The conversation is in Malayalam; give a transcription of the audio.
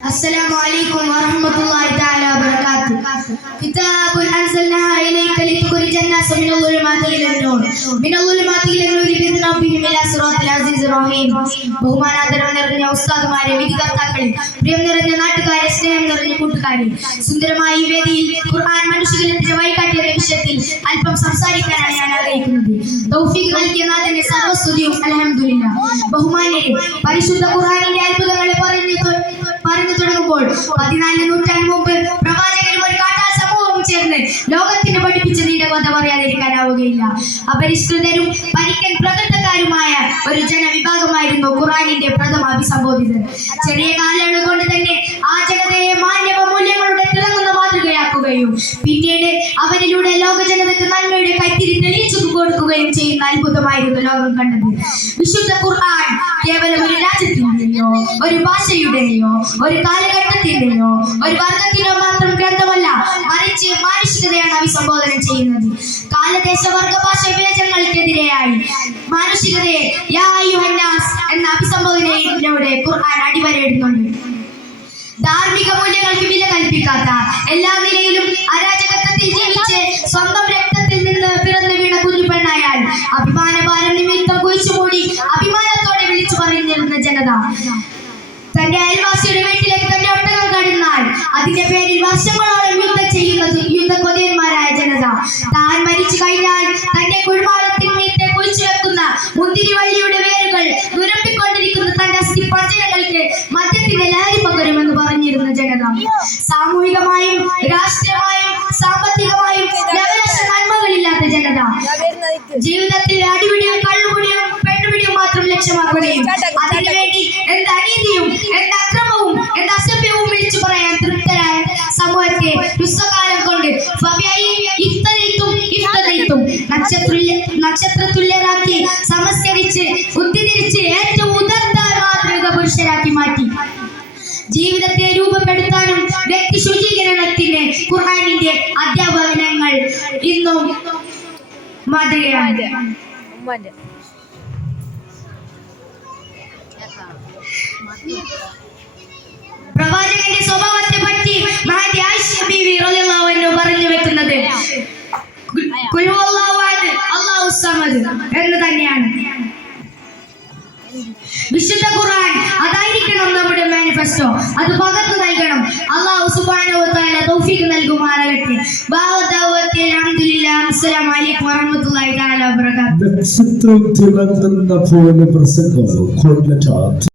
السلام عليكم ورحمة الله تعالى وبركاته. كتاب أنزلناها إليك لتخرج الناس من الظلمات إلى النور بإذن ربهم إلى صراط العزيز الرحيم. ബഹുമാനാദരം നിറഞ്ഞ ഉസ്താദുമാരെ, വിധികർത്താക്കളെ, പ്രിയം നിറഞ്ഞ നാട്ടുകാരെ, സ്നേഹം നിറഞ്ഞ കൂട്ടുകാരെ, സുന്ദരമായ ഈ വേദിയിൽ ഖുർആൻ മനുഷ്യകുലത്തിന് വഴികാട്ടിയ വിഷയത്തിൽ അല്പം സംസാരിക്കാനാണ് ഞാൻ ആഗ്രഹിക്കുന്നത്. തൗഫീഖ് നൽകിയ നാഥന്റെ സർവ്വസ്തുതിയും അൽഹംദുലില്ലാഹ്. ബഹുമാന്യരെ, പരിശുദ്ധ ഖുർആനിന്റെ അത്ഭുതങ്ങളെ പറഞ്ഞു തുടങ്ങുമ്പോൾ 14 നൂറ്റാണ്ട് മുമ്പ് പ്രവാചകരും ഒരു കാട്ടാൾ സമൂഹവും ചേർന്ന് ലോകത്തിന് പഠിപ്പിച്ച നീണ്ട കഥ പറയാതിരിക്കാനാവുകയില്ല. അപരിഷ്കൃതരും പരിക്കൻ പ്രകൃതക്കാരുമായ ഒരു ജനവിഭാഗമായിരുന്നു ഖുർആനിന്റെ പ്രഥമ അഭിസംബോധിതർ. ചെറിയ കാലയളവ് കൊണ്ട് തന്നെ ആ ജനതയെ മാന്യവ മൂല്യങ്ങളുടെ തിളങ്ങുന്ന മാതൃകയാക്കുകയും പിന്നീട് അവരിലൂടെ ലോക ജനതയ്ക്ക് നന്മയുടെ കൈത്തിരി തെളിയിച്ചു കൊടുക്കുകയും ചെയ്യുന്ന അത്ഭുതമായിരുന്നു ലോകം കണ്ടത്. വിശുദ്ധ ഖുർആൻ കേവലം ഒരു രാജ്യത്തിന്റെയോ ഒരു ഭാഷയുടെയോ ഒരു കാലഘട്ടത്തിന്റെയോ ഒരു വർഗത്തിനോ മാത്രം ഗ്രന്ഥമല്ല, മറിച്ച് മാനുഷികതയാണ് അഭിസംബോധന ചെയ്യുന്നത്. കാലദേശ വർഗ ഭാഷ വിവേചനങ്ങൾക്കെതിരെയായി മാനുഷികതയെ യാ അയ്യുഹന്നാസ് എന്ന അഭിസംബോധനയിലൂടെ ഖുർആൻ അടിവരയിടുന്നുണ്ട്. ധാർമ്മിക മൂല്യങ്ങൾക്ക് വില കൽപ്പിക്കാത്ത, എല്ലാ നിലയിലും അരാജകത്വത്തിൽ ജീവിച്ച് സ്വന്തം രക്തത്തിൽ നിന്ന് പിറന്നു വീണ കുഞ്ഞുപെണ്ണായാൽ അഭിമാനഭാരം നിമിത്തം കുഴിച്ചുമൂടി അഭിമാനത്തോടെ വിളിച്ചു പറഞ്ഞിരുന്ന ജനത, തന്റെ അയൽവാസിയുടെ വീട്ടിലേക്ക് തന്റെ ഒട്ടകം കടന്നാൽ അതിന്റെ പേരിൽ വർഷങ്ങളോളം യുദ്ധം ചെയ്യുന്നത് യുദ്ധകൊതിയന്മാരായ ജനത, താൻ മരിച്ചു കഴിഞ്ഞാൽ തന്റെ കുഴിമാടത്തിന്മീതെ കുഴിച്ചു വെക്കുന്ന മുന്തിരിവള്ളിയുടെ വേരുകൾ നുരപ്പിക്കൊണ്ടിരിക്കുന്ന തന്റെ അസ്ഥിപഞ്ജരങ്ങൾക്ക് മദ്യത്തിന്റെ ലഹരി പകരുമെന്ന് പറഞ്ഞിരുന്ന ജനത, സാമൂഹികമായും രാഷ്ട്രീയമായും സാമ്പത്തികമായും നന്മകളില്ലാത്ത ജനത, ജീവിതത്തിൽ അടിപിടിയും കള്ളുപിടിയും പെണ്ണുപിടിയും മാത്രം ലക്ഷ്യമാക്കുകയും അതിനുവേണ്ടി എന്ത് അനീതിയും എന്ത് അക്രമവും എന്ത് അസഭ്യവും വിളിച്ചു പറയാൻ തൃപ്തരായ സമൂഹത്തെ ഹ്രസ്വകാലം കൊണ്ട് നക്ഷത്രതുല്യരാക്കി സംസ്കരിച്ച് ബുദ്ധിതിരിച്ച് ഏറ്റവും ഉദാത്ത മാതൃക പുരുഷരാക്കി മാറ്റി. ജീവിതത്തെ രൂപപ്പെടുത്താനും വ്യക്തി ശുചീകരണത്തിന് ഖുർആനിന്റെ അധ്യാപനങ്ങൾ ഇന്നും മാതൃകയാണ്. പ്രവാചകന്റെ സ്വഭാവത്തെ പറ്റി മഹദി ആയിഷ ബീവി റളിയല്ലാഹു അൻഹ പറഞ്ഞു വെക്കുന്നത് ഖുൽ ഹുവല്ലാഹു അഹദ് അല്ലാഹു സമദ് എന്ന് തന്നെയാണ്. വിശുദ്ധ ഖുർആൻ അതായിരിക്കണം നമ്മുടെ മാനിഫെസ്റ്റോ. അത് പകർന്നു നൽകണം. അല്ലാഹു സുബ്ഹാനഹു വ തആല തൗഫീഖ് നൽകുമാറാകട്ടെ. അൽഹംദുലില്ലാഹി. അസ്സലാമു അലൈക്കും വറഹ്മത്തുള്ളാഹി തആല വബറകാതുഹു. നക്ഷത്രം തിളങ്ങുന്ന പോലെ പ്രസംഗം